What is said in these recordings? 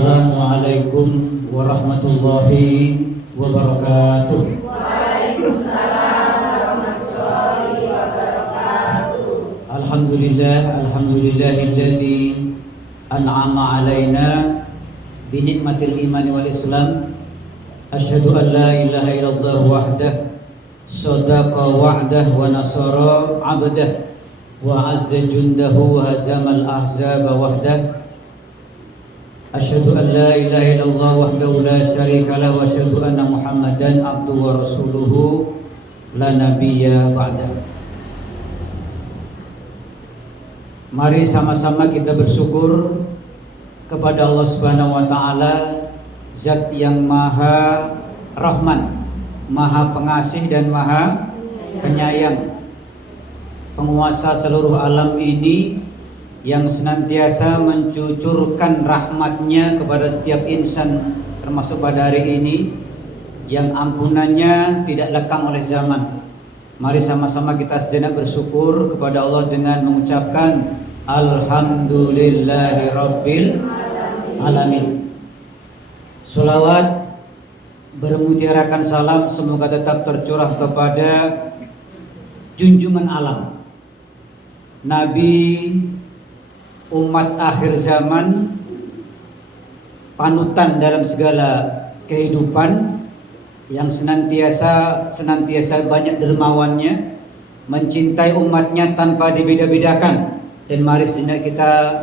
Assalamualaikum warahmatullahi wabarakatuh. Waalaikumsalam warahmatullahi wabarakatuh. Alhamdulillahilladzi an'ama alaina bi ni'matil iman wal islam. Asyhadu an la ilaha illallah wahdah sadaqa wa'dah wa nasara 'abdah wa 'azza jundahu wa hazamal ahzaba wahdah. Asyhadu an la ilaha illallah wahdahu la syarika lah wa asyhadu anna Muhammadan abduhu wa rasuluhu la nabiyya ba'da. Mari sama-sama kita bersyukur kepada Allah Subhanahu wa taala, Zat yang Maha Rahman, Maha Pengasih dan Maha Penyayang, penguasa seluruh alam ini, yang senantiasa mencucurkan rahmatnya kepada setiap insan, termasuk pada hari ini, yang ampunannya tidak lekang oleh zaman. Mari sama-sama kita sejenak bersyukur kepada Allah dengan mengucapkan Alhamdulillahirabbil alamin. Sholawat bermutiarakan salam semoga tetap tercurah kepada junjungan alam, Nabi umat akhir zaman, panutan dalam segala kehidupan, yang senantiasa banyak dermawannya, mencintai umatnya tanpa dibeda-bedakan. Dan mari sejenak kita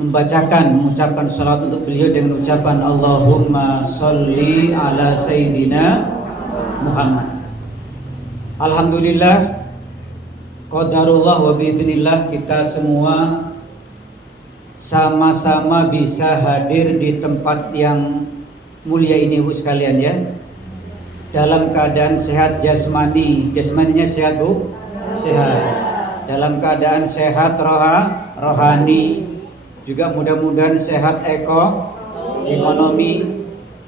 mengucapkan salawat untuk beliau dengan ucapan Allahumma sholli ala Sayyidina Muhammad. Alhamdulillah, qadarullah wa biidznillah, kita semua sama-sama bisa hadir di tempat yang mulia ini, Bu sekalian ya. Dalam keadaan sehat jasmani, jasmaninya sehat Bu? Sehat. Dalam keadaan sehat rohani, juga mudah-mudahan sehat ekonomi.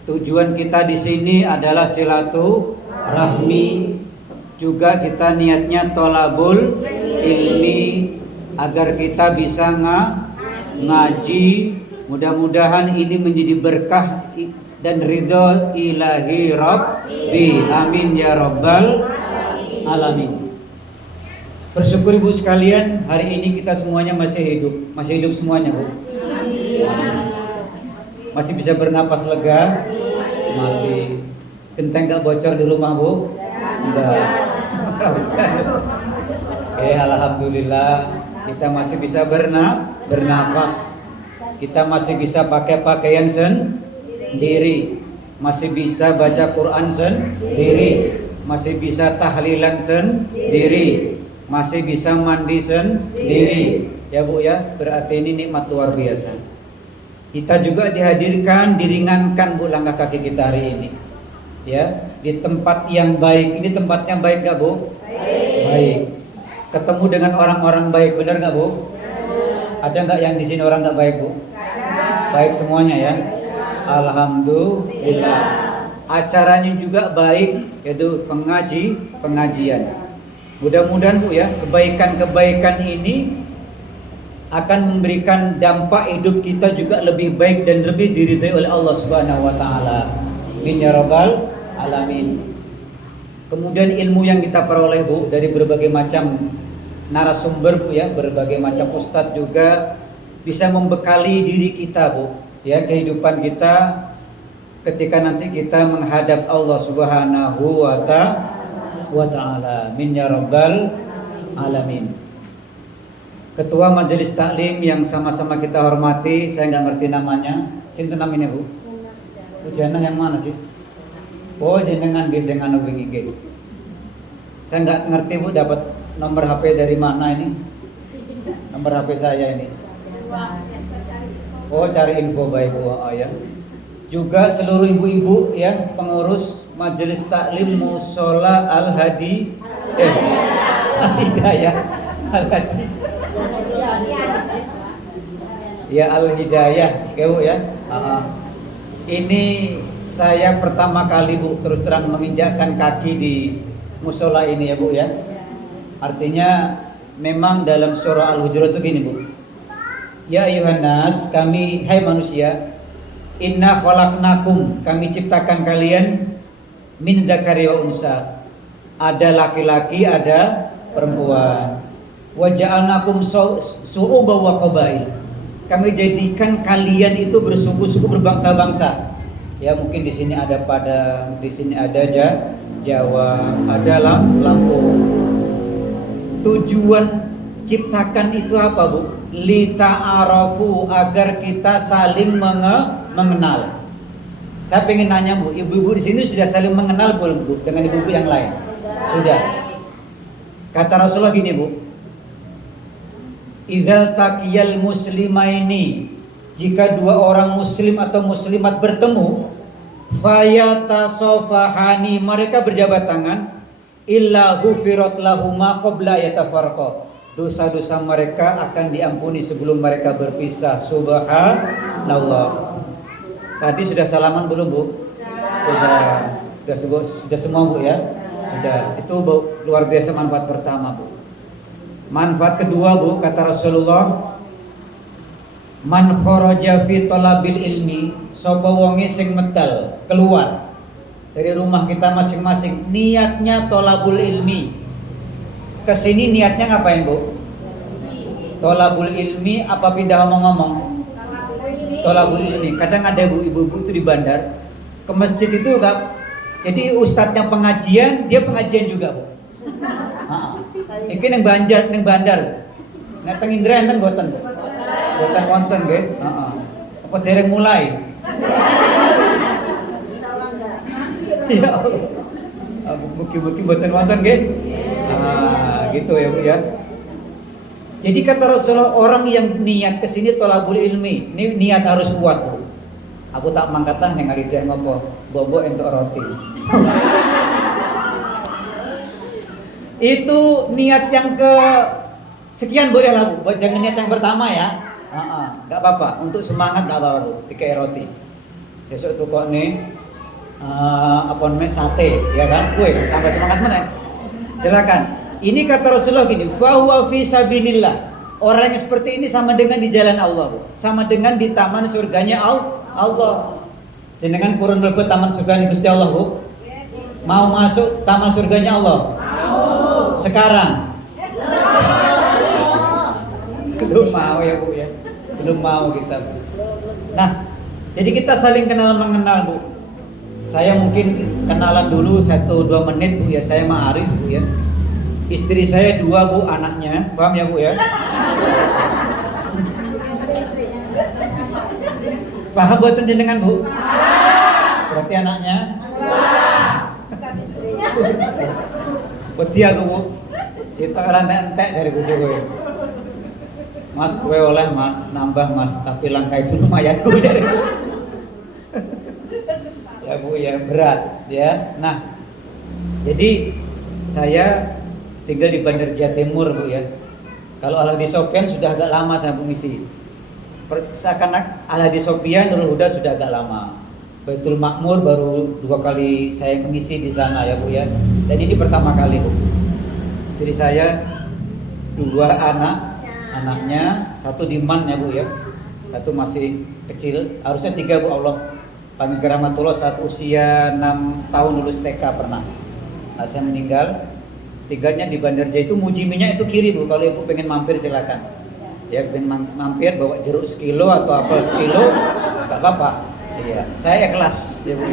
Tujuan kita di sini adalah silaturahmi. Juga kita niatnya tolabul ilmi, agar kita bisa ngaji. Mudah-mudahan ini menjadi berkah dan ridho ilahi rabbi. Amin ya rabbal alamin. Bersyukur Ibu sekalian, hari ini kita semuanya masih hidup semuanya Bu. Masih bisa bernapas lega, masih genteng gak bocor di rumah Bu? Enggak. Alhamdulillah kita masih bisa bernapas, kita masih bisa pakai pakaian sendiri, masih bisa baca Quran sendiri, masih bisa tahlilan sendiri, masih bisa mandi sendiri. Ya Bu ya, berarti ini nikmat luar biasa. Kita juga dihadirkan, diringankan Bu langkah kaki kita hari ini. Ya, di tempat yang baik. Ini tempatnya baik gak Bu? Baik. Ketemu dengan orang-orang baik, benar gak Bu? Ada gak yang di sini orang gak baik Bu? Baik semuanya ya. Alhamdulillah. Acaranya juga baik, yaitu pengajian. Mudah-mudahan Bu ya, kebaikan-kebaikan ini akan memberikan dampak hidup kita juga lebih baik dan lebih diridhai oleh Allah Subhanahu wa taala. Amin ya rabbal alamin. Kemudian ilmu yang kita peroleh Bu dari berbagai macam narasumber Bu ya, berbagai macam ustadz juga bisa membekali diri kita Bu ya, kehidupan kita ketika nanti kita menghadap Allah Subhanahu wa taala. Amin ya rabbal alamin. Ketua Majelis Taklim yang sama-sama kita hormati, saya nggak ngerti namanya. Sinten namanya Bu? Ujana yang mana sih? Oh, jenengan jenengan wingi ge. Saya nggak ngerti Bu, dapat nomor HP dari mana ini? Nomor HP saya ini. Oh, cari info baik Bu. Oh ya. Juga seluruh ibu-ibu ya, pengurus Majelis Taklim Mushola Al-Hadi Al-Hidayah Al-Hadi. Ya Al-Hidayah, ya Bu ya. Ini saya pertama kali Bu terus terang menginjakkan kaki di musola ini ya Bu ya. Artinya memang dalam surah Al-Hujurat itu gini Bu. Ya ayuhan nas, kami hai manusia, inna khalaqnakum, kami ciptakan kalian min dzakari wa unsa. Ada laki-laki, ada perempuan. Wa ja'alnakum su'uban wa qabail. Kami jadikan kalian itu bersuku-suku, berbangsa-bangsa. Ya mungkin di sini ada Padang, di sini ada Jawa, ada Lampung. Tujuan ciptakan itu apa, Bu? Lita'arafu, agar kita saling mengenal. Saya pengen nanya, Bu, ibu-ibu di sini sudah saling mengenal belum, Bu, dengan ibu-ibu yang lain? Sudah. Kata Rasulullah gini, Bu. Idzal taqiyal muslimaini, jika dua orang muslim atau muslimat bertemu, fayatasofahani, mereka berjabat tangan, illa ghufirat lahuma qabla yatafarqa, dosa-dosa mereka akan diampuni sebelum mereka berpisah. Subhanallah. Tadi sudah salaman belum, Bu? Sudah semua, Bu, ya? Sudah. Itu, Bu, luar biasa manfaat pertama, Bu. Manfaat kedua, Bu, kata Rasulullah, man kharaja fi talabil ilmi, sapa wonge sing medal keluar dari rumah kita masing-masing, niatnya tolabul ilmi. Kesini niatnya ngapain, Bu? Tolabul ilmi apa pindah ngomong-ngomong? Tolabul ilmi. Kadang ada, Bu, ibu-ibu itu di bandar ke masjid itu, Kak. Jadi ustadznya pengajian, dia pengajian juga, Bu. Iki neng bandar. Nek teng Indra enten boten, Bu. Boten wonten nggih. Heeh. Apa dereng mulai? Ya Allah. Mugi-mugi boten wonten nggih. Nah, gitu ya, Bu, ya. Jadi kata Rasulullah, orang yang niat ke sini tolabul ilmi, ini niat harus kuat, Bu. Aku tak mangkatan yang ngalidah ngopo, bobo entuk roti. Itu niat yang ke sekian, Bu, ya lah, Bu. Jangan niat yang pertama ya. Enggak apa-apa, untuk semangat enggak apa-apa, Bu. Dikai roti. Besok tuh kok nih apa namanya sate, ya kan? Kue, tambah semangat mana? Silakan. Ini kata Rasulullah gini, fa huwa fi sabilillah. Orang yang seperti ini sama dengan di jalan Allah, Bu. Sama dengan di taman surganya Allah. Jenengan kurun mlebet taman surganya Gusti Allah, Bu? Mau masuk taman surganya Allah? Mau. Sekarang? Belum mau ya, Bu, ya. Belum mau kita, Bu. Nah, jadi kita saling kenal mengenal, Bu. Saya mungkin kenalan dulu 1-2 menit, Bu, ya. Saya ma'arif, Bu, ya. Istri saya 2, Bu, anaknya. Paham ya, Bu, ya? Paham buatan jenengan, Bu? Berarti anaknya? Beti aku, Bu. Situ orang entek dari bojo kowe. Mas, kowe oleh, Mas, nambah, Mas, tapi langkah itu lumayanku dari. Ya, Bu, ya, berat, ya. Nah, jadi saya tinggal di Bandar Jatimur, Bu, ya. Kalau Al Hadi Sopyan sudah agak lama saya mengisi. Seakan Al Hadi Sopyan Nurul Huda sudah agak lama. Baitul Makmur baru 2 kali saya mengisi di sana, ya, Bu, ya. Dan ini pertama kali, Bu. Istri saya 2 anaknya, 1 di Man, ya, Bu, ya. 1 masih kecil, harusnya 3, Bu. Allah panggil rahmatullah saat usia 6 tahun lulus TK pernah. Nah, saya meninggal. 3-nya di Bandar Jaya itu Mujiminya itu kiri, Bu. Kalau Ibu pengen mampir silakan. Ya, pengen mampir bawa jeruk sekilo atau apel sekilo, enggak apa-apa. Iya, saya ikhlas, ya, Bu.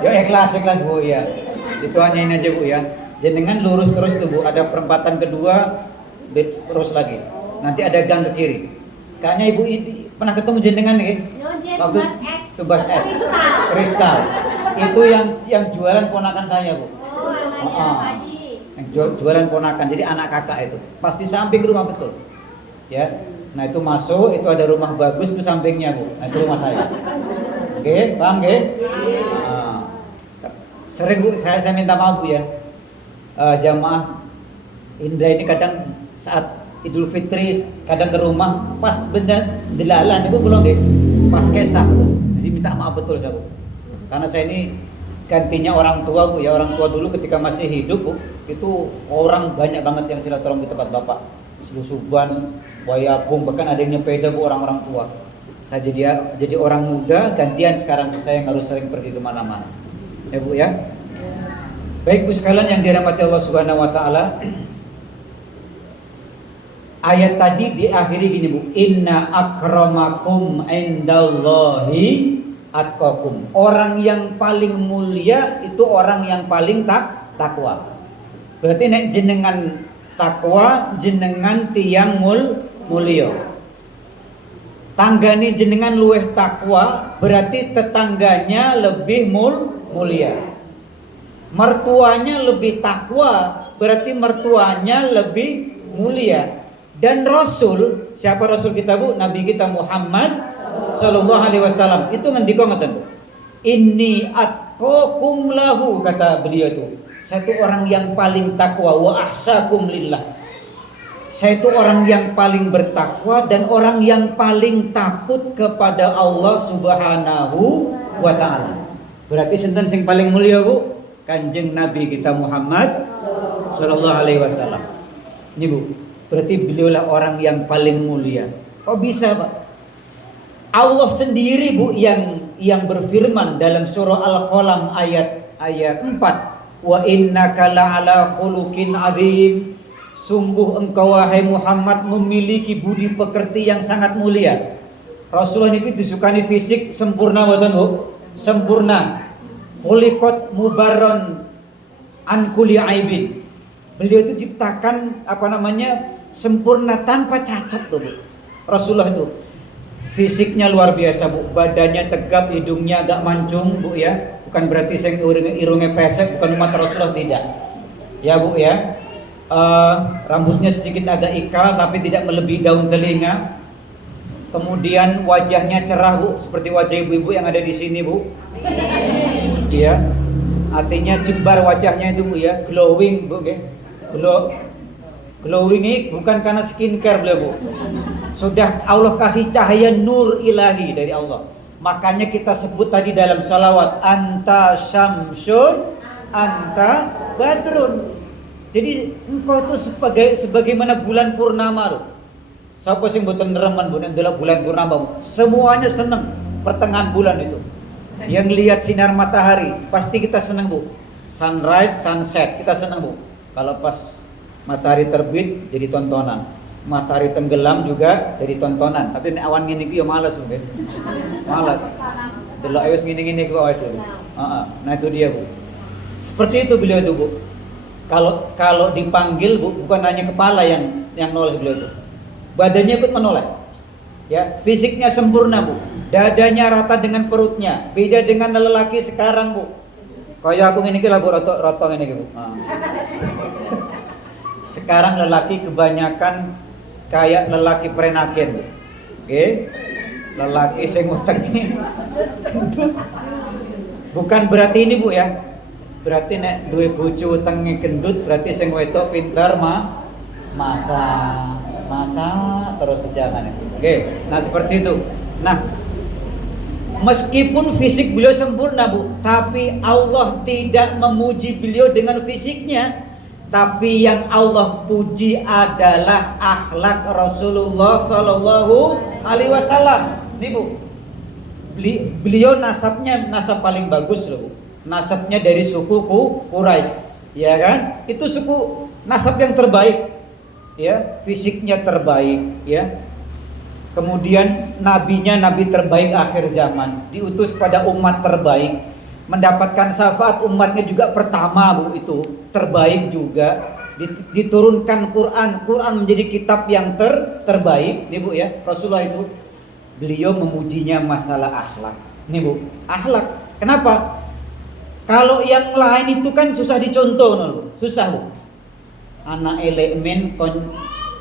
Ya ikhlas, Bu, ya. Itu hanya ini aja, Bu, ya. Jenengan lurus terus tuh, Bu. Ada perempatan kedua, terus lagi. Nanti ada gang ke kiri. Kayaknya Ibu pernah ketemu jenengan nih? Waktu Tubas S. Kristal. Itu yang jualan ponakan saya, Bu. Yang jualan ponakan, jadi anak kakak itu. Pas di samping rumah, betul. Ya. Nah, itu masuk, itu ada rumah bagus itu sampingnya, Bu. Nah, itu rumah saya. Oke, paham nggih? Nah, sering, Bu, saya minta maaf, Bu, ya. Jamaah Indra ini kadang saat Idul Fitri kadang ke rumah pas bener delalan itu belum deh, pas kesak, Bu. Jadi minta maaf betul saya, Bu. Karena saya ini gantinya orang tua, Bu, ya. Orang tua dulu ketika masih hidup, Bu, Itu orang banyak banget yang silaturahmi ke tempat Bapak. Suban, Wayabung, bahkan ada yang nyepeda Bu, orang-orang tua. Saya jadi orang muda, gantian sekarang saya yang harus sering pergi kemana-mana. Ya Bu ya. Baik Bu sekalian yang dirahmati Allah Subhanahu Wa Taala. Ayat tadi diakhiri gini Bu, Inna akramakum indallahi atqakum. Orang yang paling mulia itu orang yang paling takwa. Berarti nek jenengan takwa, jenengan tiang mulia. Tanggane jenengan luweh takwa, berarti tetangganya lebih mulia. Mertuanya lebih takwa, berarti mertuanya lebih mulia. Dan Rasul, siapa Rasul kita Bu? Nabi kita Muhammad Sallallahu Alaihi Wasallam. Itu ngendiko ngaten Bu. Inni atqakum lahu, kata beliau itu. Saya itu orang yang paling takwa, wa ahsakum lillah. Saya itu orang yang paling bertakwa dan orang yang paling takut kepada Allah Subhanahu wa Ta'ala. Berarti sinten sing paling mulia Bu? Kanjeng Nabi kita Muhammad Sallallahu Alaihi Wasallam. Ini Bu, berarti beliaulah orang yang paling mulia. Kok bisa Pak? Allah sendiri Bu yang berfirman dalam surah Al-Qalam ayat 4. Wa innaka la'ala khuluqin adzim. Sungguh engkau wahai Muhammad memiliki budi pekerti yang sangat mulia. Rasulullah itu disukani fisik sempurna boten Bu? Sempurna. Khuliqat mubarron an kulli aibin. Beliau itu ciptakan sempurna tanpa cacat tuh Bu. Rasulullah itu fisiknya luar biasa Bu, badannya tegap, hidungnya agak mancung Bu ya. Bukan berarti saya irungnya pesek, bukan umat Rasulullah, tidak. Ya Bu ya. Rambutnya sedikit agak ikal tapi tidak melebihi daun telinga. Kemudian wajahnya cerah Bu, seperti wajah ibu-ibu yang ada di sini Bu. Iya. Artinya jembar wajahnya itu Bu ya, glowing Bu ya. Glowing ini bukan karena skincare beliau Bu. Sudah Allah kasih cahaya nur ilahi dari Allah. Makanya kita sebut tadi dalam salawat, anta syamsun anta badrun. Jadi engkau itu sebagaimana bulan purnama loh. Siapa sing mboten nereman Bu nek delok bulan purnama Bu? Semuanya seneng pertengahan bulan itu. Yang lihat sinar matahari pasti kita seneng Bu. Sunrise, sunset kita seneng Bu. Kalau pas matahari terbit jadi tontonan. Matahari tenggelam juga jadi tontonan. Tapi nek awan ngene iki ya malas Bu. Malas. Delok wis ngene-ngene kok itu. Nah itu dia Bu. Seperti itu beliau itu Bu. Kalau dipanggil Bu, bukan hanya kepala yang noleh beliau itu. Badannya ikut menoleh. Ya, fisiknya sempurna Bu. Dadanya rata dengan perutnya. Beda dengan lelaki sekarang Bu. Kayak aku ngene iki lah Bu, roto ngene iki Bu. Sekarang lelaki kebanyakan kayak lelaki prenaken. Oke? Lelaki sing utenge gendut. Bukan berarti ini Bu ya. Berarti nek duwe bojo utenge gendut berarti sing wedok pinter masak terus jangan. Oke. Nah, seperti itu. Nah, meskipun fisik beliau sempurna Bu, tapi Allah tidak memuji beliau dengan fisiknya. Tapi yang Allah puji adalah akhlak Rasulullah Sallallahu Alaihi Wasallam. Nih Bu, beliau nasabnya nasab paling bagus loh Bu. Nasabnya dari suku Quraisy, ya kan? Itu suku nasab yang terbaik, ya. Fisiknya terbaik, ya. Kemudian nabinya nabi terbaik akhir zaman, diutus pada umat terbaik, mendapatkan syafaat umatnya juga pertama Bu, itu terbaik juga. Diturunkan Quran menjadi kitab yang terbaik nih Bu ya. Rasulullah itu beliau memujinya masalah akhlak nih Bu, akhlak. Kenapa? Kalau yang lain itu kan susah dicontoh Bu, susah Bu. Anak elek men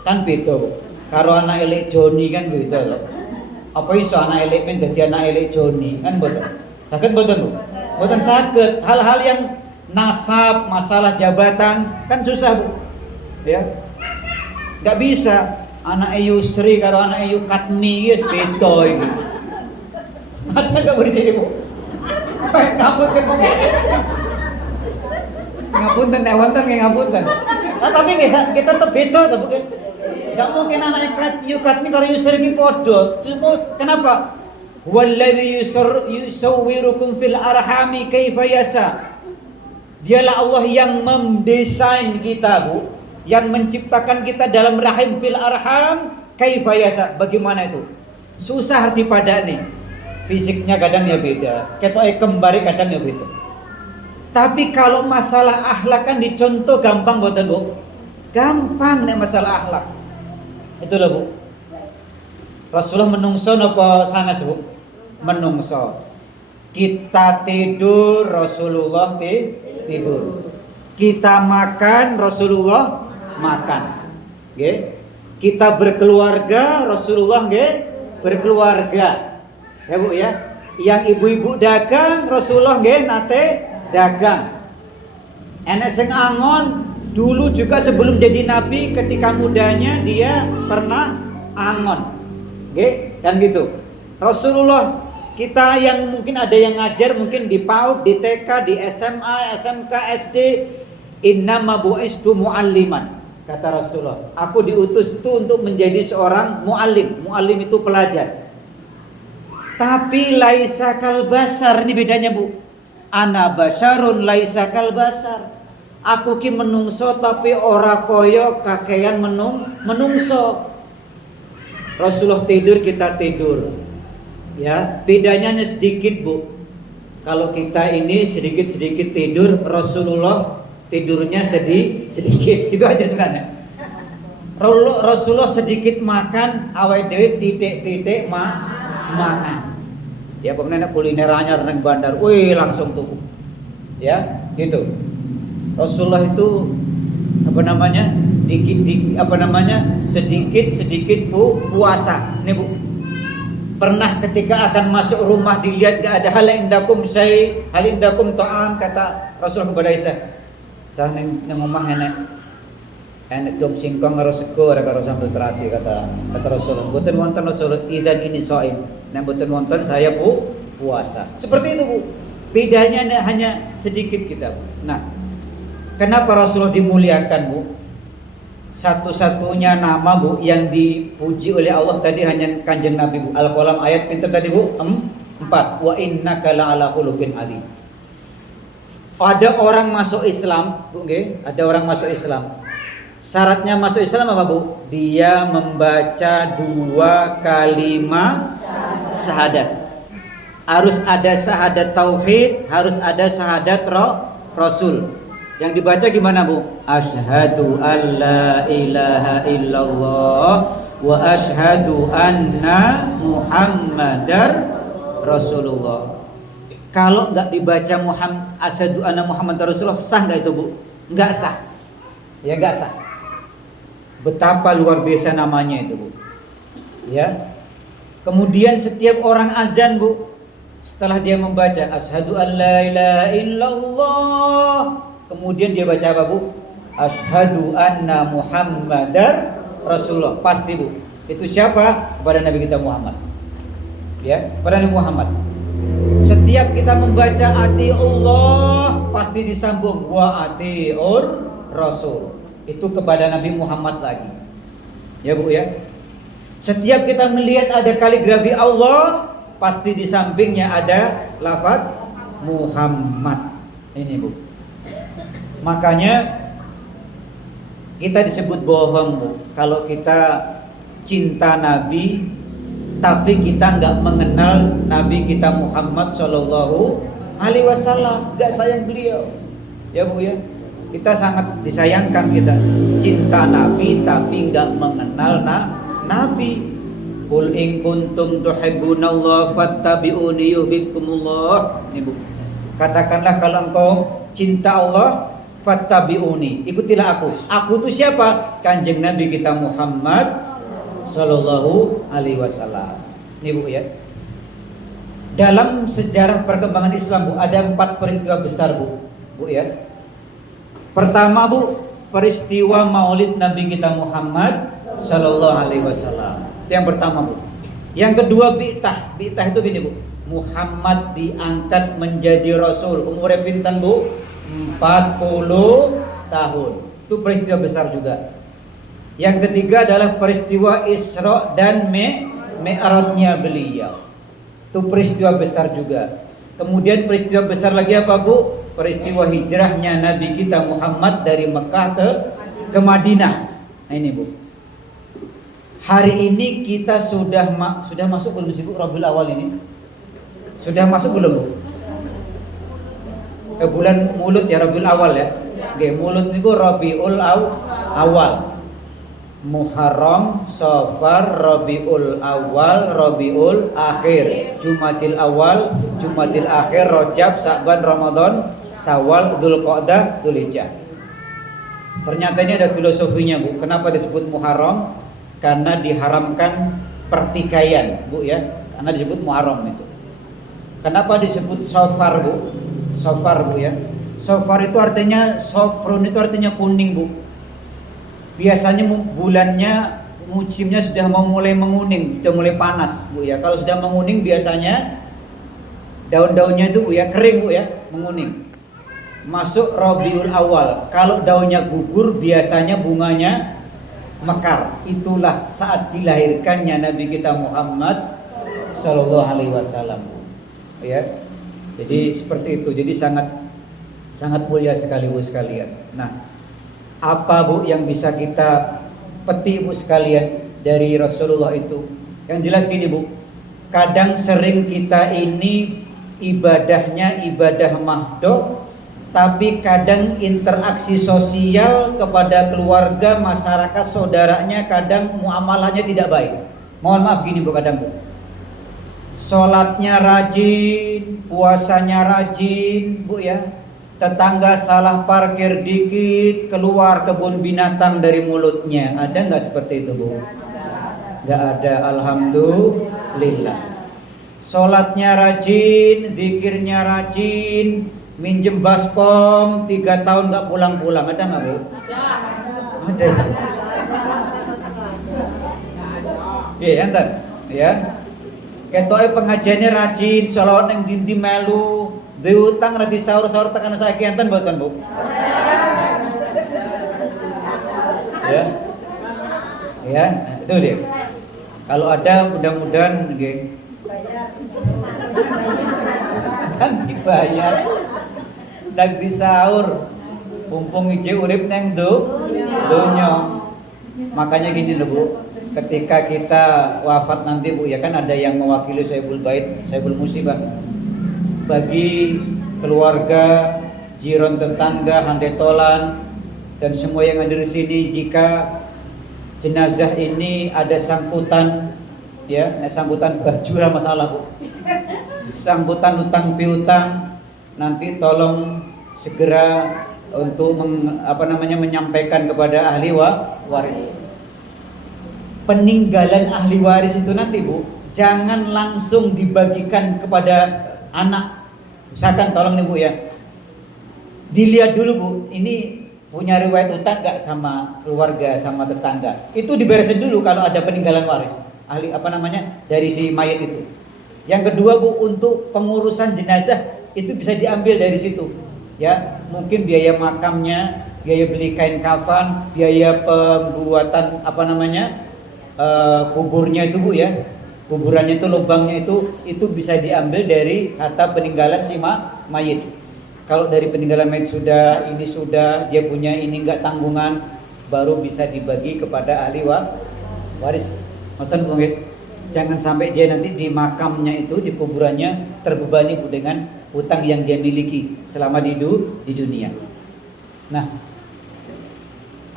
kan beda Bu. Karo anak elek Joni kan beda loh. Apa iso anak elek men dadi anak elek Joni kan boten. Saged boten Bu? Boten saged. Hal-hal yang nasab, masalah jabatan kan susah Bu. Ya. Enggak bisa anak Yusri karo anak Katmi wis beda iki. Ada enggak bersini Bu? Kamu kan Ngapunten nek wonten nggih ngapunten. Nah, tapi nggih kita tetep beda to, Bu. Enggak mungkin anaknya Yukatmi karo Yusr iki padha. Cuma kenapa? Walladzi yusawwirukum fil arhami kaifa yasha. Dialah Allah yang mendesain kita, Bu, yang menciptakan kita dalam rahim fil arham kaifa yasha. Bagaimana itu? Susah arti padane. Fisiknya kadang ya beda, ketoke kembari kadang ya beda. Tapi kalau masalah akhlak kan dicontoh gampang boten, Bu? Gampang nek masalah akhlak. Itu loh, Bu. Rasulullah menungso napa sanes, Bu? Menungso. Kita tidur, Rasulullah tidur. Kita makan, Rasulullah makan. Nggih. Kita berkeluarga, Rasulullah nggih berkeluarga. Ya, Bu ya. Yang ibu-ibu dagang, Rasulullah nggih nate dagang. Enek sing angon dulu juga sebelum jadi nabi, ketika mudanya dia pernah angon. Nggih, kan gitu. Rasulullah kita yang mungkin ada yang ngajar mungkin di PAUD, di TK, di SMA, SMK, SD, innama bu'istu mu'alliman. Kata Rasulullah, aku diutus itu untuk menjadi seorang mu'allim. Mu'allim itu pelajar. Tapi laisa kal basar, ini bedanya, Bu. Ana basyarun laisa kal basar. Aku ki menungso tapi ora koyo kakean menungso. Rasulullah tidur, kita tidur. Ya, bedanya hanya sedikit, Bu. Kalau kita ini sedikit-sedikit tidur, Rasulullah tidurnya sedikit. Itu aja sebenarnya. Rasulullah sedikit makan, awake dhewe titik-titik makan. Ya, pemenang kuliner anyar nang bandar, wih langsung tuh. Ya, gitu. Rasulullah itu sedikit puasa. Nih, Bu. Pernah ketika akan masuk rumah dilihat gak ada hal indakum ta'am, kata Rasulullah kepada Aisyah. Sah nang omah enek dom singkong karo sego karo sambal terasi, kata Rasulullah. Mboten wonten Rasulullah, idzan ini shaim. Nek mboten wonten saya puasa. Seperti itu, Bu. Bedanya hanya sedikit kita, Bu. Nah, kenapa Rasulullah dimuliakan, Bu? Satu-satunya nama, Bu, yang dipuji oleh Allah tadi hanya Kanjeng Nabi, Bu. Al-Qalam ayat pinter tadi, Bu, 4. Wa innaka la'ala khuluqin azim. Ada orang masuk Islam, Bu, nggih, ada orang masuk Islam. Syaratnya masuk Islam apa, Bu? Dia membaca 2 kalimat syahadat. Harus ada syahadat tauhid, harus ada syahadat Rasul. Yang dibaca gimana, Bu? Asyhadu alla ilaha illallah wa asyhadu anna Muhammadar Rasulullah. Kalau enggak dibaca asyhadu anna Muhammadar Rasulullah, sah enggak itu, Bu? Enggak sah. Ya enggak sah. Betapa luar biasa namanya itu, Bu. Ya. Kemudian setiap orang azan, Bu, setelah dia membaca asyhadu alla ilaha illallah, kemudian dia baca apa, Bu? Asyhadu anna Muhammadar Rasulullah. Pasti, Bu. Itu siapa? Kepada Nabi kita Muhammad. Ya, kepada Nabi Muhammad. Setiap kita membaca ati Allah, pasti disambung wa atiur Rasul. Itu kepada Nabi Muhammad lagi. Ya, Bu ya. Setiap kita melihat ada kaligrafi Allah, pasti di sampingnya ada lafaz Muhammad. Ini, Bu. Makanya kita disebut bohong, Bu, kalau kita cinta Nabi tapi kita nggak mengenal Nabi kita Muhammad Shallallahu Alaihi Wasallam, nggak sayang beliau. Ya, Bu ya, kita sangat disayangkan kita cinta Nabi tapi nggak mengenal Nabi. Qul in kuntum tuhibbunallaha fattabi'uni yuhibbukumullah. Ini, Bu. Katakanlah kalau engkau cinta Allah, fattabi'uni, ikutilah aku. Aku itu siapa? Kanjeng Nabi kita Muhammad Sallallahu Alaihi Wasallam. Ini, Bu ya. Dalam sejarah perkembangan Islam, Bu, ada 4 peristiwa besar, Bu ya. Pertama, Bu, peristiwa Maulid Nabi kita Muhammad Sallallahu Alaihi Wasallam. Itu yang pertama, Bu. Yang kedua, bi'tah. Bi'tah itu gini, Bu. Muhammad diangkat menjadi Rasul. Umurnya pinten, Bu? 40 tahun. Itu peristiwa besar juga. Yang ketiga adalah peristiwa Isra dan Mi'rajnya beliau. Itu peristiwa besar juga. Kemudian peristiwa besar lagi apa, Bu? Peristiwa hijrahnya Nabi kita Muhammad dari Mekah ke Madinah. Nah ini, Bu. Hari ini kita sudah masuk belum sih, Bu, Rabiul Awal ini? Sudah masuk belum, Bu? Bulan Mulut ya, Rabiul Awal ya. Oke, Mulut itu Rabiul Awal. Muharram, Safar, Rabiul Awal, Rabiul Akhir, Jumadil Awal, Jumadil Akhir, Rajab, Sa'ban, Ramadan, Syawal, Dzulqa'dah, Dzulhijjah. Ternyata ini ada filosofinya, Bu. Kenapa disebut Muharram? Karena diharamkan pertikaian, Bu ya. Karena disebut Muharram itu. Kenapa disebut Safar, Bu? Safar, Bu ya. Safar itu artinya, sofrun itu artinya kuning, Bu. Biasanya bulannya, musimnya sudah mau mulai menguning, sudah mulai panas, Bu ya. Kalau sudah menguning biasanya daun-daunnya itu, Bu ya, kering, Bu ya, menguning. Masuk Rabiul Awal. Kalau daunnya gugur biasanya bunganya mekar. Itulah saat dilahirkannya Nabi kita Muhammad sallallahu alaihi wasallam. Ya. Jadi seperti itu. Jadi sangat mulia sekali, Bu sekalian. Nah, apa, Bu, yang bisa kita petik, Bu sekalian, dari Rasulullah itu? Yang jelas gini, Bu. Kadang sering kita ini ibadahnya ibadah mahdoh, tapi kadang interaksi sosial kepada keluarga, masyarakat, saudaranya kadang muamalahnya tidak baik. Mohon maaf gini, Bu, kadang, Bu. Sholatnya rajin, puasanya rajin, Bu ya. Tetangga salah parkir dikit, keluar kebun binatang dari mulutnya. Ada nggak seperti itu, Bu? Nggak ada, alhamdulillah. Sholatnya rajin, zikirnya rajin, minjem baskom 3 tahun nggak pulang-pulang. Ada nggak, Bu? Ada. Iya, enten. Ya. Ketoke pengajiannya rajin, sholawat yang dindi melu. Diutang radi sahur-sahur tekan saiki enten mboten, Bu? Ya. Ya, itu dia. Kalau ada mudah-mudahan nggih. Kan dibayar. Ndak disahur. Mumpung ije urip nang donya. Makanya gini lho, Bu. Ketika kita wafat nanti, Bu, ya kan ada yang mewakili Saibul Bait, Saibul Musibah. Bagi keluarga, jiran tetangga, handetolan, dan semua yang ada di sini, jika jenazah ini ada sangkutan, ya, sangkutan baju lah masalah, Bu. Sangkutan utang piutang, nanti tolong segera untuk menyampaikan kepada ahli waris. Peninggalan ahli waris itu nanti, Bu, jangan langsung dibagikan kepada anak. Misalkan tolong nih, Bu ya, dilihat dulu, Bu, ini punya riwayat utang gak sama keluarga, sama tetangga. Itu diberesin dulu kalau ada peninggalan waris ahli dari si mayat itu. Yang kedua, Bu, untuk pengurusan jenazah itu bisa diambil dari situ. Ya, mungkin biaya makamnya, biaya beli kain kafan, biaya pembuatan kuburnya itu, Bu ya. Kuburannya itu, lubangnya itu bisa diambil dari harta peninggalan si mayit. Kalau dari peninggalan mayit sudah dia punya ini enggak tanggungan, baru bisa dibagi kepada ahli waris. Ngoten, Bu nggih. Jangan sampai dia nanti di makamnya itu, di kuburannya terbebani, Bu, dengan hutang yang dia miliki selama di dunia. Nah,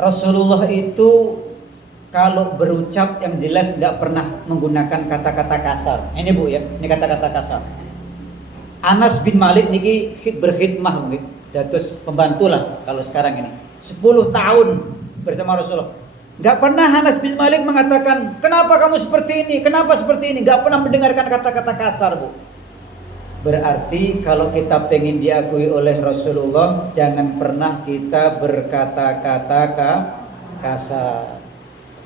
Rasulullah itu kalau berucap yang jelas nggak pernah menggunakan kata-kata kasar. Ini, Bu ya, ini kata-kata kasar. Anas bin Malik niki berkhidmah, Bu, dados pembantu lah kalau sekarang ini. 10 tahun bersama Rasulullah. Nggak pernah Anas bin Malik mengatakan, kenapa kamu seperti ini, kenapa seperti ini. Nggak pernah mendengarkan kata-kata kasar, Bu. Berarti kalau kita pengen diakui oleh Rasulullah, jangan pernah kita berkata-kata kasar.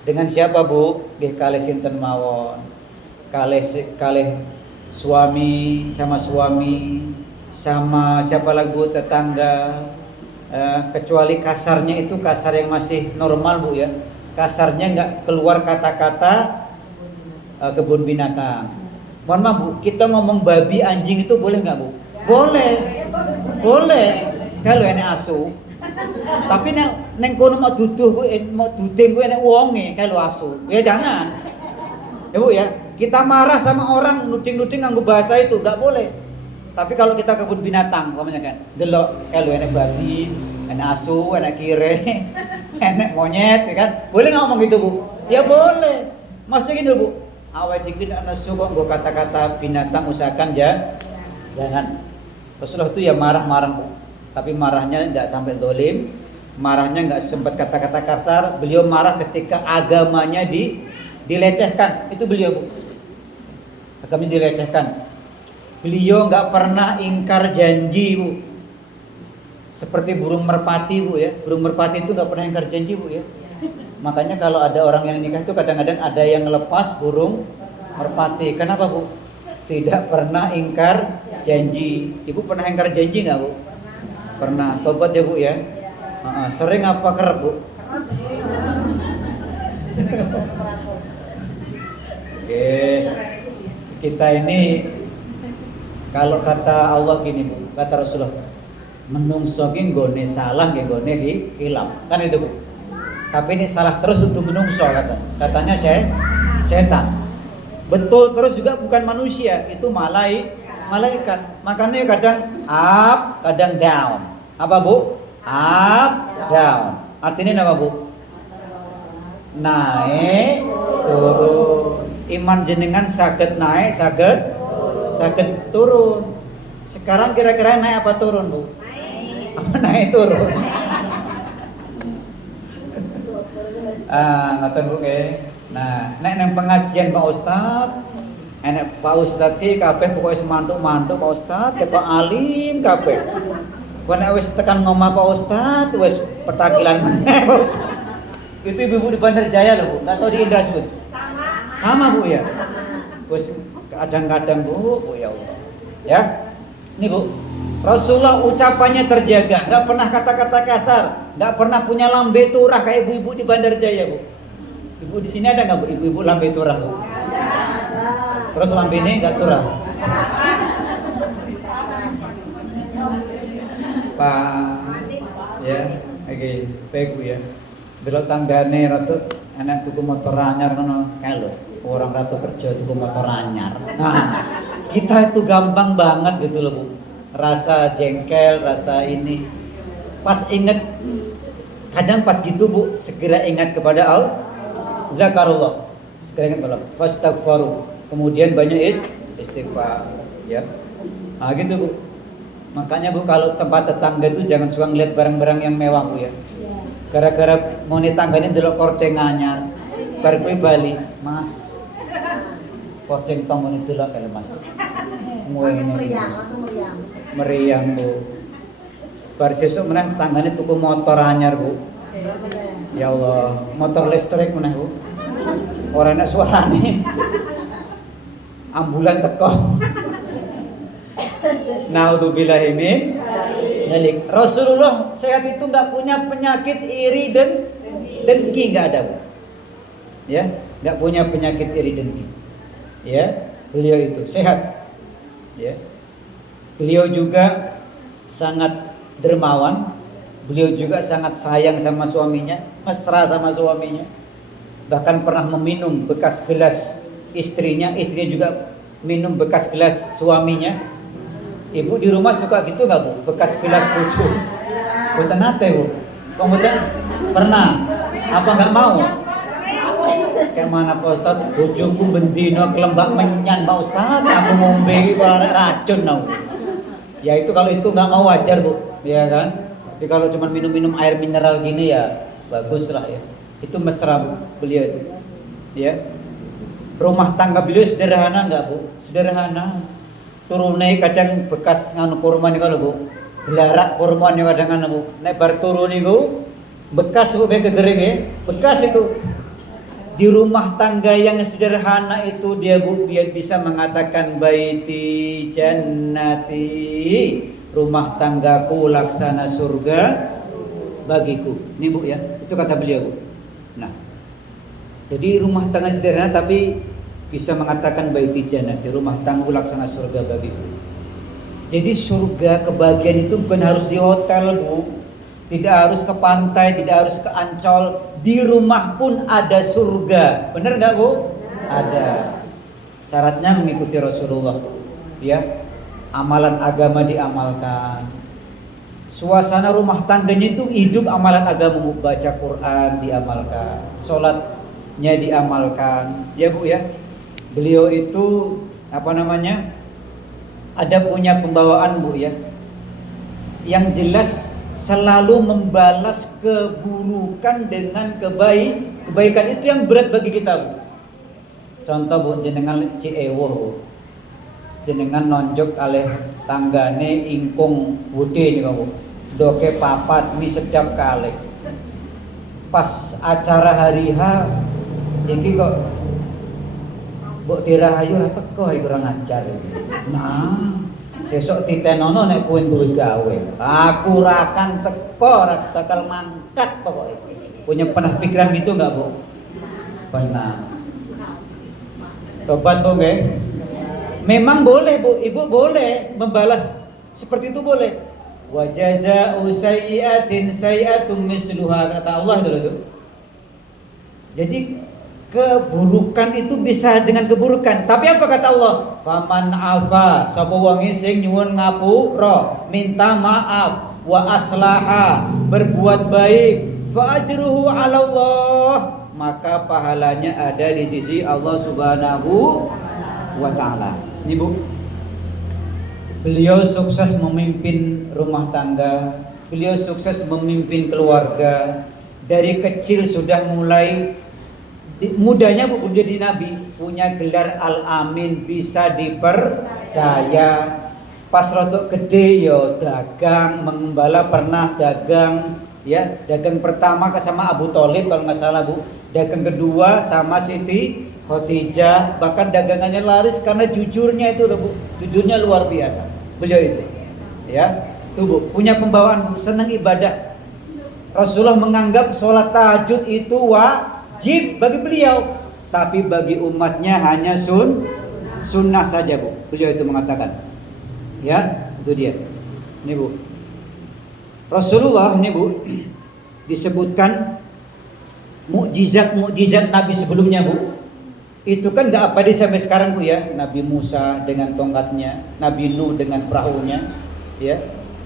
Dengan siapa, Bu? Nggih kalih sinten mawon. Kalih suami sama suami, sama siapa lagi Bu, tetangga, kecuali kasarnya itu kasar yang masih normal Bu ya, kasarnya nggak keluar kata-kata kebun binatang. Mohon maaf Bu, kita ngomong babi anjing itu boleh nggak Bu? Boleh kalau enak asu. Tapi neng kono mau duduh mau duding gue enak wonge kalau asu ya jangan ya Bu ya. Kita marah sama orang nuding-nuding nganggo bahasa itu nggak boleh. Tapi kalau kita kebun binatang umpamanya kan delok kalau enak babi, enak asu, enak kire, enak monyet ya kan, boleh nggak ngomong gitu Bu? Ya boleh. Maksudnya gini Bu, awal dikit anak asu kok gue kata-kata binatang usahakan jangan. Rasulullah itu ya marah-marah Bu, tapi marahnya nggak sampai dolim, marahnya nggak sempat kata-kata kasar. Beliau marah ketika agamanya dilecehkan, itu beliau Bu, agamanya dilecehkan. Beliau nggak pernah ingkar janji Bu, seperti burung merpati Bu ya. Burung merpati itu nggak pernah ingkar janji Bu ya. Makanya kalau ada orang yang nikah itu kadang-kadang ada yang lepas burung merpati. Kenapa Bu? Tidak pernah ingkar janji. Ibu pernah ingkar janji nggak Bu? Pernah. Tobat ya Bu ya. Sering apa kerap Bu? Oke. Kita ini kalau kata Allah gini Bu, kata Rasulullah, menungso ki nggone salah nggih nggone hilaf. Kan itu Bu. Tapi ini salah terus untuk menungso katanya setan. Betul terus juga bukan manusia, itu malaikat. Makanya kadang up, kadang down. Apa Bu? Up, down. Artinya apa Bu? Naik, turun. Iman jenengan saged naik, saged turun. Sekarang kira-kira naik apa turun Bu? Apa naik turun? Ngoten Bu ke. Nah, nek pengajian Pak Ustad, enek Pak Ustad ki kabeh pokoke semantuk-mantuk Pak Ustad, ketok alim kabeh. Kok nek wis tekan ngomah Pak Ustad, wis petakilan meneh Pak Ustad. Itu ibu-ibu di Bandar Jaya loh Bu, enggak tahu di Indras Bu. Sama Bu ya. Wis kadang-kadang Bu ya Allah. Ya. Ini Bu, Rasulullah ucapannya terjaga, enggak pernah kata-kata kasar, enggak pernah punya lambe turah kayak ibu-ibu di Bandar Jaya Bu. Ibu di sini ada nggak Bu? Ibu-ibu lambe turah Bu? Ada. Terus lambe ini nggak turah? Pak, ya, oke, baik Bu ya. Delok tanggane ratu, anak tuku motor anyar kono kae lho. Orang ratu kerja tuku motor anyar. Nah, kita itu gampang banget gitu loh Bu. Rasa jengkel, rasa ini. Pas inget, kadang pas gitu Bu, segera ingat kepada Allah. Zakarullah, segera ingat fastaghfaru, kemudian banyak istighfar ya. Nah gitu Bu. Makanya Bu kalau tempat tetangga itu jangan suka ngeliat barang-barang yang mewah Bu ya. Gara-gara mau tanggane delok kordeng anyar, bar kowe bali, Mas. Kordeng tong ngene delok kali Mas. Ngene meriang Bu. Bar sesuk meneh tanggane tuku motor anyar Bu. Ya Allah, motor listrik meneh Bu. Ora enak suarane. Ambulan teko. Naudzubillahi min dzalik. Rasulullah sehat itu enggak punya penyakit iri dan dengki, enggak ada Bu. Ya, enggak punya penyakit iri dengki. Ya, beliau itu sehat. Ya. Beliau juga sangat dermawan. Beliau juga sangat sayang sama suaminya, mesra sama suaminya. Bahkan pernah meminum bekas gelas istrinya juga minum bekas gelas suaminya. Ibu di rumah suka gitu nggak Bu? Bekas gelas bojo. Boten nate Bu. Kemudian pernah? Apa nggak mau? Kayak mana Pak Ustad? Bojoku bendino kelembak menyan Pak Ustad. Aku ngombe kalau racun tau. Ya itu kalau itu nggak mau wajar Bu, ya kan? Tapi kalau cuma minum-minum air mineral gini ya bagus lah ya. Itu mesra Bu, beliau itu. Ya. Rumah tangga beliau sederhana enggak Bu? Sederhana. Turune kadang bekas nganu kurma niku lho Bu. Belarak kurma niku kadang nganu Bu. Nek bar turu niku bekas Bu gegering nggih. Bekas itu. Di rumah tangga yang sederhana itu dia Bu, dia bisa mengatakan baiti jannati, rumah tanggaku laksana surga bagiku. Ini Bu ya, itu kata beliau Bu. Nah, jadi rumah tangga sederhana tapi bisa mengatakan baiti jannati, rumah tanggaku laksana surga bagiku. Jadi surga, kebahagiaan itu bukan harus di hotel Bu, tidak harus ke pantai, tidak harus ke Ancol. Di rumah pun ada surga. Benar nggak Bu? Ada. Syaratnya mengikuti Rasulullah. Ya, amalan agama diamalkan. Suasana rumah tangganya itu hidup amalan agama, baca Quran diamalkan, sholatnya diamalkan. Ya Bu ya. Beliau itu ada punya pembawaan Bu ya, yang jelas selalu membalas keburukan dengan kebaikan. Itu yang berat bagi kita Bu. Contoh Bu, jenengan ciewoh Bu, jenengan nonjok aleh tanggane ingkung bude nih Bu, doke papat mie sedap kali. Pas acara hari H iki kok mbok dirahayu ora teko kurang ajar. Nah, sesok titenono nek kowe duwe gawe. Aku ora akan teko, ora bakal mangkat pokoknya. Punya pernah pikiran gitu enggak Bu? Pernah. Tobat Bu nggih. Memang boleh Bu, Ibu boleh membalas seperti itu boleh. Wa jazaa'u sayyi'atin sayyi'atun misluha, kata Allah itu. Jadi keburukan itu bisa dengan keburukan. Tapi apa kata Allah? Faman afa, sapa wong sing nyuwun ngapura, minta maaf, wa aslaha, berbuat baik, fa ajruhu 'ala Allah, maka pahalanya ada di sisi Allah Subhanahu wa taala. Ini Bu. Beliau sukses memimpin rumah tangga, beliau sukses memimpin keluarga. Dari kecil sudah mulai mudanya Bu menjadi nabi, punya gelar Al-Amin, bisa dipercaya. Pas rotok gede yo dagang, mengembala, pernah dagang ya. Dagang pertama sama Abu Thalib kalau nggak salah Bu. Dagang kedua sama Siti Khadijah, bahkan dagangannya laris karena jujurnya itu Bu. Jujurnya luar biasa beliau itu. Ya, tuh Bu, punya pembawaan Bu, senang ibadah. Rasulullah menganggap sholat tahajud itu wajib bagi beliau, tapi bagi umatnya hanya sunnah saja Bu. Beliau itu mengatakan. Ya, itu dia. Ini Bu. Rasulullah ini Bu disebutkan mukjizat Nabi sebelumnya Bu. Itu kan nggak abadi sampai sekarang Bu ya. Nabi Musa dengan tongkatnya, Nabi Nuh dengan perahunya, ya.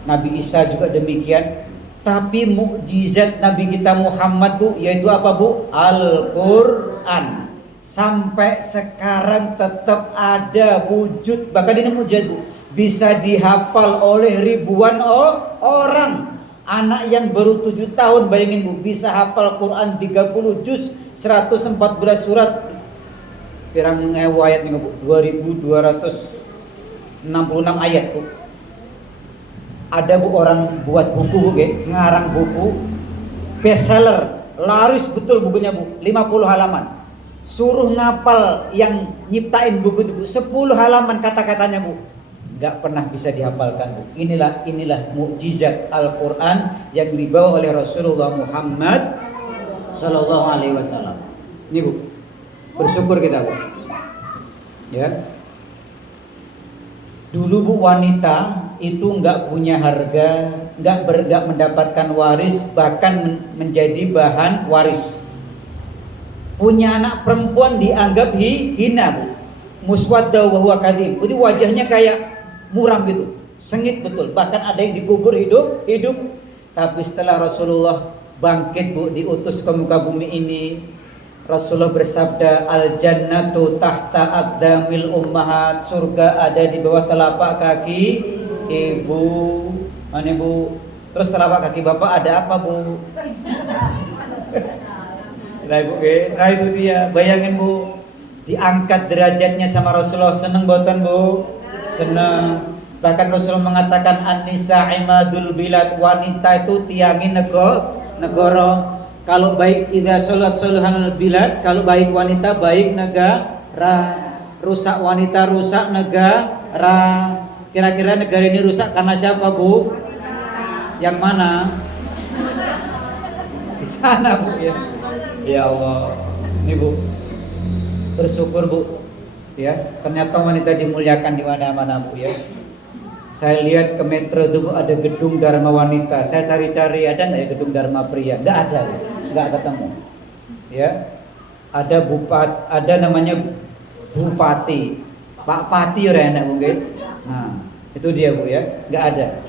Nabi Isa juga demikian. Tapi mukjizat Nabi kita Muhammad Bu, yaitu apa Bu? Al-Quran. Sampai sekarang tetap ada wujud, bahkan ini mukjizat Bu, bisa dihafal oleh ribuan orang. Anak yang baru 7 tahun, bayangin Bu, bisa hafal Quran 30 juz, 114 surat. Pirang ayat nih Bu, 2266 ayat Bu. Ada Bu orang buat buku Bu, ngarang buku bestseller, laris betul bukunya Bu, 50 halaman. Suruh ngapal yang nyiptain buku itu 10 halaman kata-katanya Bu, nggak pernah bisa dihafalkan Bu. Inilah mukjizat Al-Quran yang dibawa oleh Rasulullah Muhammad Sallallahu Alaihi Wasallam. Ini Bu, bersyukur kita Bu. Ya. Dulu Bu, wanita itu nggak punya harga, nggak mendapatkan waris, bahkan menjadi bahan waris. Punya anak perempuan dianggap hina Bu. Muswadda wa huwa kadhib. Jadi wajahnya kayak muram gitu, sengit betul. Bahkan ada yang dikubur hidup. Tapi setelah Rasulullah bangkit Bu, diutus ke muka bumi ini, Rasulullah bersabda, al-jannatu tahta aqdamil ummahat, surga ada di bawah telapak kaki ibu. Mana Bu? Terus telapak kaki bapak ada apa Bu? Nah Bu, nah itu dia. Bayangin Bu, diangkat derajatnya sama Rasulullah. Seneng boten Bu? Seneng. Bahkan Rasulullah mengatakan an-nisa imadul bilad, wanita itu tiangin negara. Kalau baik idza salat saluhanal bilad, kalau baik wanita baik negara, rusak wanita rusak negara. Kira-kira negara ini rusak karena siapa, Bu? Yang mana? Di sana, Bu ya. Ya Allah. Ini, Bu. Bersyukur, Bu. Ya, ternyata wanita dimuliakan di mana-mana, Bu ya. Saya lihat ke Metro itu ada gedung Dharma wanita. Saya cari-cari ada nggak ya gedung Dharma pria? Nggak ada, nggak ketemu. Ya, ada ada namanya Bupati, Pak Pati ya enak mungkin. Nah, itu dia, Bu ya, nggak ada.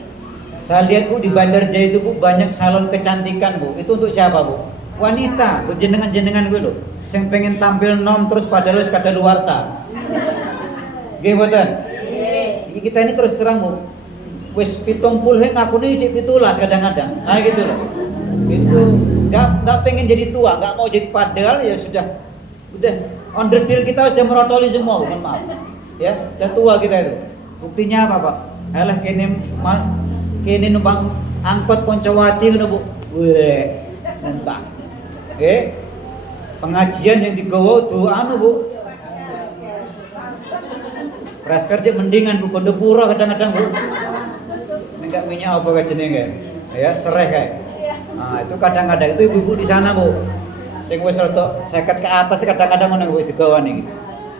Saya lihat, Bu, di Bandar Jaya itu, Bu, banyak salon kecantikan, Bu. Itu untuk siapa, Bu? Wanita, Bu, jenengan-jenengan gue loh. Yang pengen tampil nom terus padahal harus kadaluarsa. Nggih mboten? Kita ini terus terang, Bu. Wis 70 ngakune cek 17 kadang-kadang. Nah gitu loh. Itu enggak pengen jadi tua, enggak mau jadi padahal ya sudah on the deal kita sudah merotoli semua, mohon maaf. Ya, sudah tua kita itu. Buktinya apa, Pak? Alah kene numpang angkot Poncowati ngono, Bu. Weh, muntah. Pengajian yang digawa tuh Bu. Raskar sih mendingan Bu kondo pura kadang-kadang, Bu. Enggak minyak apa jenenge ya, sereh kayak. Nah, itu kadang-kadang itu ibu-ibu di sana, Bu. Sing wis rada 50 ke atas kadang-kadang ngono Bu digawa niki.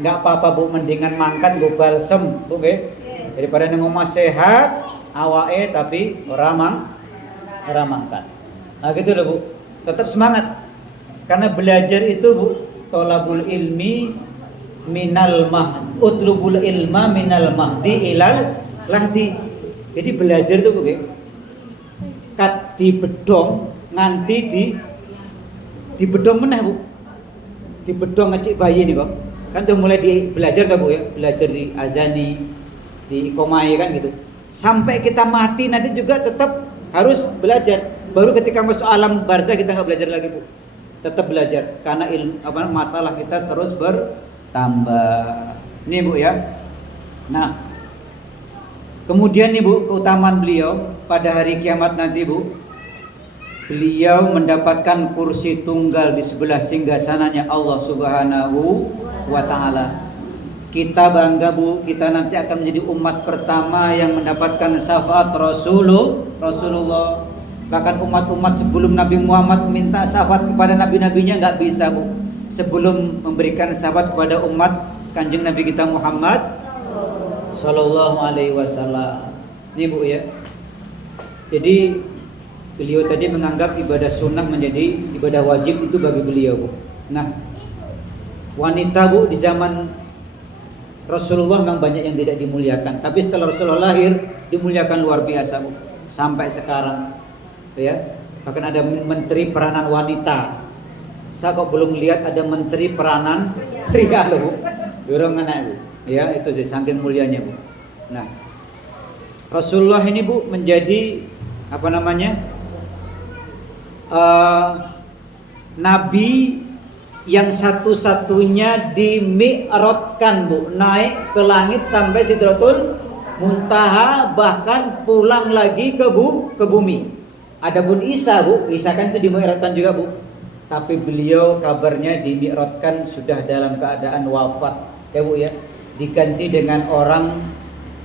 Enggak apa-apa, Bu, mendingan mangkat nggo balsem, Bu nggih. Daripada nang omah sehat awake tapi ora mangkat. Nah, gitu loh, Bu. Tetap semangat. Karena belajar itu, Bu, tolabul ilmi minal utlubul ilma minal mahdi ilal lahdi. Jadi belajar itu, Bu, kat di bedong nganti di bedong meneh, Bu. Di bedong ngecik bayi nih kok. Kan tuh mulai belajar tuh, Bu ya, belajar di azani, di ikomai kan gitu. Sampai kita mati nanti juga tetap harus belajar. Baru ketika masuk alam barzah kita nggak belajar lagi, Bu. Tetap belajar karena masalah kita terus bertambah. Nih, Bu ya. Nah, kemudian nih, Bu, keutamaan beliau pada hari kiamat nanti, Bu. Beliau mendapatkan kursi tunggal di sebelah singgasananya Allah Subhanahu wa taala. Kita bangga, Bu, kita nanti akan menjadi umat pertama yang mendapatkan syafaat Rasulullah. Bahkan umat-umat sebelum Nabi Muhammad minta syafaat kepada nabi-nabinya nggak bisa, Bu. Sebelum memberikan syafaat kepada umat Kanjeng Nabi kita Muhammad Sallallahu Alaihi Wasallam. Ini, Bu ya. Jadi beliau tadi menganggap ibadah sunnah menjadi ibadah wajib itu bagi beliau, Bu. Nah, wanita, Bu, di zaman Rasulullah memang banyak yang tidak dimuliakan, tapi setelah Rasulullah lahir dimuliakan luar biasa, Bu. Sampai sekarang, ya. Bahkan ada menteri peranan wanita. Saya kok belum lihat ada menteri peranan pria loh, Bu. Dorong anak, Bu. Ya, itu sih saking mulianya, Bu. Nah, Rasulullah ini, Bu, menjadi nabi yang satu-satunya dimi'rajkan, Bu, naik ke langit sampai Sidratul Muntaha, bahkan pulang lagi ke bumi. Adapun Isa, Bu, Isa kan itu dimi'rajkan juga, Bu. Tapi beliau kabarnya dimi'rajkan sudah dalam keadaan wafat, ya, Bu ya. Diganti dengan orang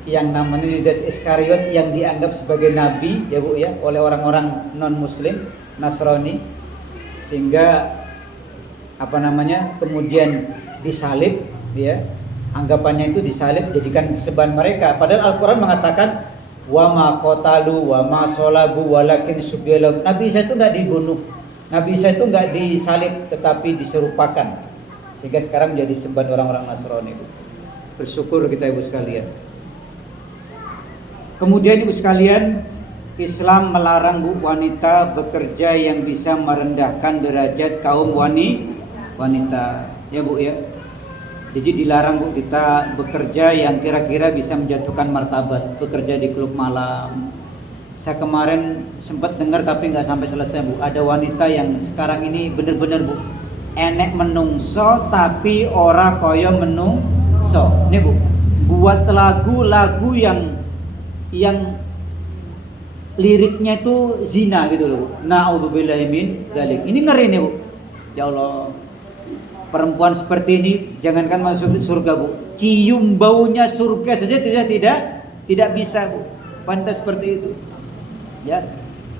yang namanya Yudas Iskariot yang dianggap sebagai nabi, ya, Bu ya, oleh orang-orang non-muslim Nasrani, sehingga kemudian disalib, ya. Anggapannya itu disalib jadikan seban mereka. Padahal Al-Qur'an mengatakan wa ma qatalu wa ma salabu walakin subyalahu. Nabi Isa itu enggak dibunuh. Nabi Isa itu enggak disalib tetapi diserupakan. Sehingga sekarang menjadi seban orang-orang Nasrani, Bu. Bersyukur kita, Ibu sekalian. Kemudian, Ibu sekalian, Islam melarang, Bu, wanita bekerja yang bisa merendahkan derajat kaum wanita, ya, Bu ya. Jadi dilarang, Bu, kita bekerja yang kira-kira bisa menjatuhkan martabat, bekerja di klub malam. Saya kemarin sempat dengar tapi nggak sampai selesai, Bu. Ada wanita yang sekarang ini bener-bener, Bu, enek menungso tapi ora koyo menungso. Ini, Bu, buat lagu-lagu yang liriknya itu zina gitu loh. Na'udzubillahi min dzalik. Ini ngeri nih, Bu. Ya Allah. Perempuan seperti ini jangankan masuk surga, Bu. Cium baunya surga saja tidak bisa, Bu. Pantas seperti itu. Ya.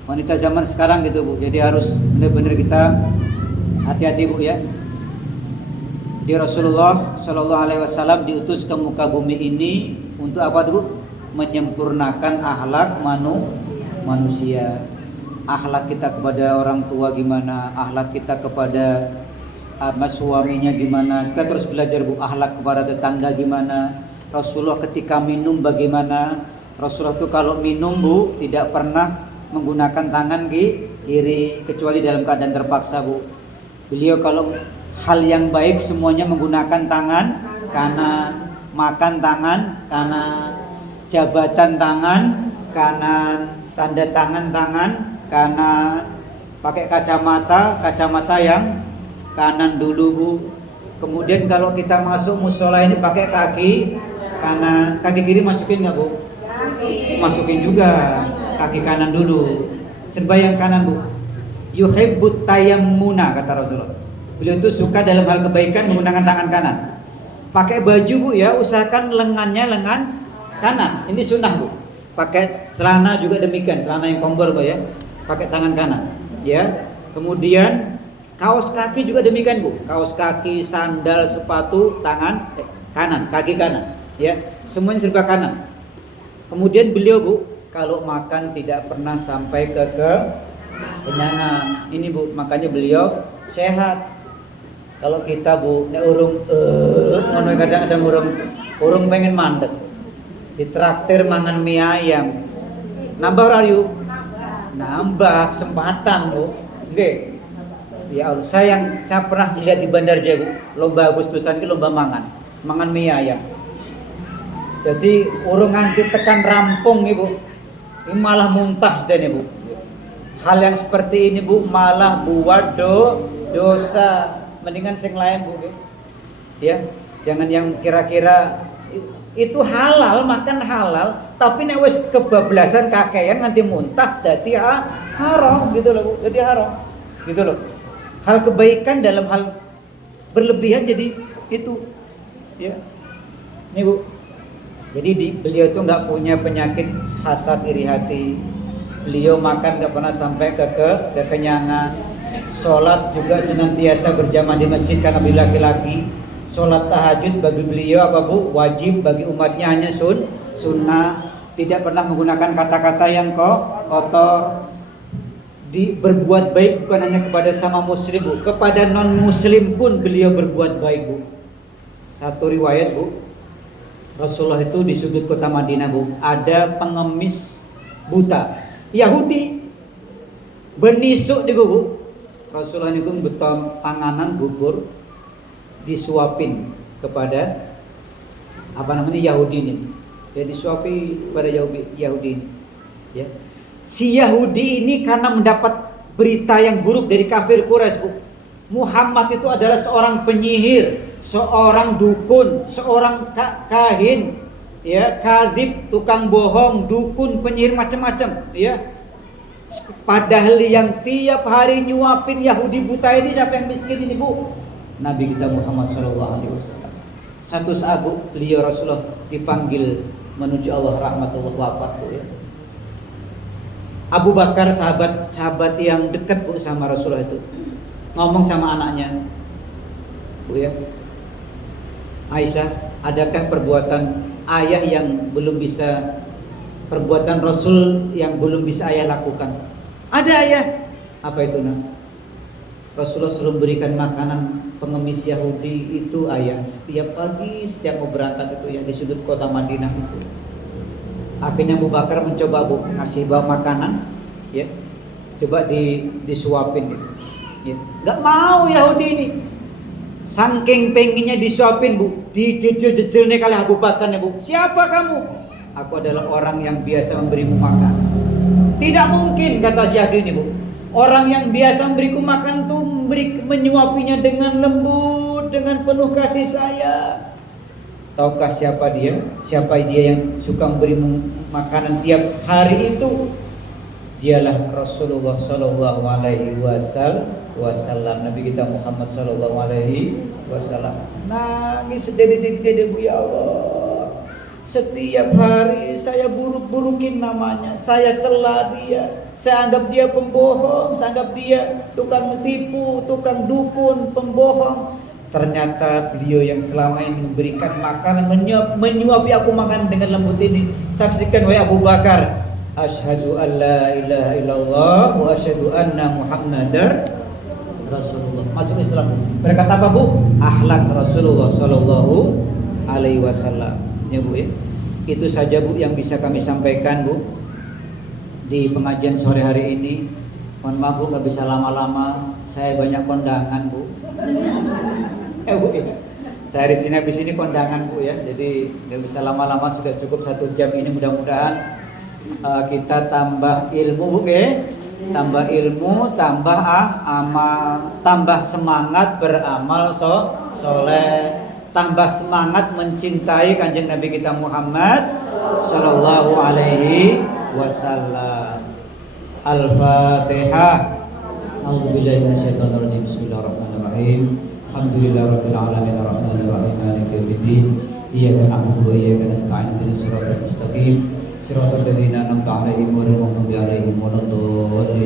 Wanita zaman sekarang gitu, Bu. Jadi harus benar-benar kita hati-hati, Bu, ya. Di Rasulullah Shallallahu Alaihi Wasallam diutus ke muka bumi ini untuk apa tuh, Bu? Menyempurnakan akhlak manusia. Akhlak kita kepada orang tua gimana, akhlak kita kepada suaminya gimana. Kita terus belajar, Bu, akhlak kepada tetangga gimana. Rasulullah ketika minum bagaimana. Rasulullah itu kalau minum, Bu, tidak pernah menggunakan tangan kiri kecuali dalam keadaan terpaksa, Bu. Beliau kalau hal yang baik semuanya menggunakan tangan kanan, makan tangan kanan, jabatan tangan kanan, tanda tangan kanan, pakai kacamata yang kanan dulu, Bu. Kemudian kalau kita masuk musola ini pakai kaki kanan, kaki kiri masukin nggak, Bu? Masukin juga, kaki kanan dulu. Sembahyang kanan, Bu. Yuhibbut tayammuna, kata Rasulullah. Beliau itu suka dalam hal kebaikan menggunakan tangan kanan. Pakai baju, Bu, ya usahakan lengannya lengan kanan. Ini sunnah, Bu. Pakai celana juga demikian, celana yang kompor, Bu, ya. Pakai tangan kanan, ya. Kemudian kaos kaki juga demikian, Bu. Kaos kaki, sandal, sepatu, tangan kanan, kaki kanan, ya. Semuanya serba kanan. Kemudian beliau, Bu, kalau makan tidak pernah sampai ke kenyangan. Ini, Bu, makanya beliau sehat. Kalau kita, Bu, nek urung kadang-kadang urung pengen mandek. Ditraktir mangan mie ayam. Nambah rayu? Nambah kesempatan, Bu. Nggih. Ya Allah, saya pernah lihat di Bandar Jaya, Bu. Lomba Agustusan ki lomba mangan mie ayam. Jadi urung nganti tekan rampung, Ibu. Ini malah muntah sedene, Bu. Hal yang seperti ini, Bu, malah buat dosa. Mendingan sing lain, Bu, ya. Jangan yang kira-kira itu halal, makan halal, tapi nek wis kebablasan kakean nganti muntah jadi haram gitu loh, Bu. Jadi haram. Gitu loh. Hal kebaikan dalam hal berlebihan jadi itu, ya. Nih, Bu. Jadi beliau itu nggak punya penyakit hasad iri hati. Beliau makan nggak pernah sampai ke kenyangan. Sholat juga senantiasa berjamaah di masjid karena beliau laki-laki. Sholat tahajud bagi beliau apa, Bu? Wajib, bagi umatnya hanya sunnah. Tidak pernah menggunakan kata-kata yang kotor. Berbuat baik bukan hanya kepada sama muslim, Bu, kepada non muslim pun beliau berbuat baik, Bu. Satu riwayat, Bu, Rasulullah itu di sudut kota Madinah, Bu, ada pengemis buta Yahudi benisuk di, Bu. Rasulullah itu beton panganan bubur disuapin kepada Yahudi ini. Ya, disuapi pada Yahudi ini. Ya. Si Yahudi ini karena mendapat berita yang buruk dari kafir Quraisy, Bu. Muhammad itu adalah seorang penyihir, seorang dukun, seorang kahin, ya, kadzib, tukang bohong, dukun, penyihir macam-macam, ya. Padahal yang tiap hari nyuapin Yahudi buta ini siapa yang miskin ini, Bu? Nabi kita Muhammad SAW. Satu saat, Bu, beliau Rasulullah dipanggil menuju Allah rahmatullah wafat, Bu, ya. Abu Bakar sahabat yang dekat, Bu, sama Rasulullah itu ngomong sama anaknya, Bu, ya, Aisyah, adakah perbuatan ayah yang belum bisa, perbuatan Rasul yang belum bisa ayah lakukan? Ada, ayah. Apa itu, Nak? Rasulullah selalu berikan makanan pengemis Yahudi itu, ayah. Setiap pagi, setiap mau berangkat itu, ya, di sudut kota Madinah itu. Akhirnya Abu Bakar mencoba, Bu, ngasih bawa makanan, ya, coba disuapin, gitu. Ya. Gak mau Yahudi ini. Saking pengennya disuapin, Bu, dijejel-jejel nih kali Abu Bakar nih, Bu. Siapa kamu? Aku adalah orang yang biasa memberimu makan. Tidak mungkin, kata si Yahudi ini, Bu. Orang yang biasa memberiku makan tuh menyuapinya dengan lembut, dengan penuh kasih sayang. Tahukah siapa dia? Siapa dia yang suka memberi makanan tiap hari itu? Dialah Rasulullah Sallallahu Alaihi Wasallam, Nabi kita Muhammad Sallallahu Alaihi Wasallam. Nangis sedih-sedih, Bu, ya Allah. Setiap hari saya buruk-burukin namanya, saya cela dia, saya anggap dia pembohong, saya anggap dia tukang tipu, tukang dukun, pembohong. Ternyata beliau yang selama ini memberikan makanan, menyuapi aku makan dengan lembut ini. Saksikan wahai Abu Bakar, asyhadu an la ilaha illallah wa asyhadu anna Muhammadar Rasulullah. Masuk Islam. Berkata apa, Bu? Akhlak Rasulullah Sallallahu Alaihi Wasallam. Ya, Bu, ya. Itu saja, Bu, yang bisa kami sampaikan, Bu, di pengajian sore hari ini. Mohon maaf, Bu, nggak bisa lama-lama. Saya banyak kondangan, Bu. Bu, ya. Saya di sini habis ini kondangan, Bu, ya. Jadi nggak bisa lama-lama, sudah cukup 1 jam ini. Mudah-mudahan kita tambah ilmu, Bu, ya. Tambah ilmu, tambah amal, tambah semangat beramal soleh, tambah semangat mencintai Kanjeng Nabi kita Muhammad Sallallahu Alaihi Wasallam. Al-Fatihah. A'udzubillahi minasyaitonir rajim. Bismillahirrahmanirrahim. Alhamdulillahirabbil alamin arrahmanir rahim maliki yaumiddin. Iyyaka na'budu wa iyyaka nasta'in ihdinas siratal mustaqim. Siratal ladzina an'amta 'alaihim ghairil maghdubi 'alaihim waladdallin.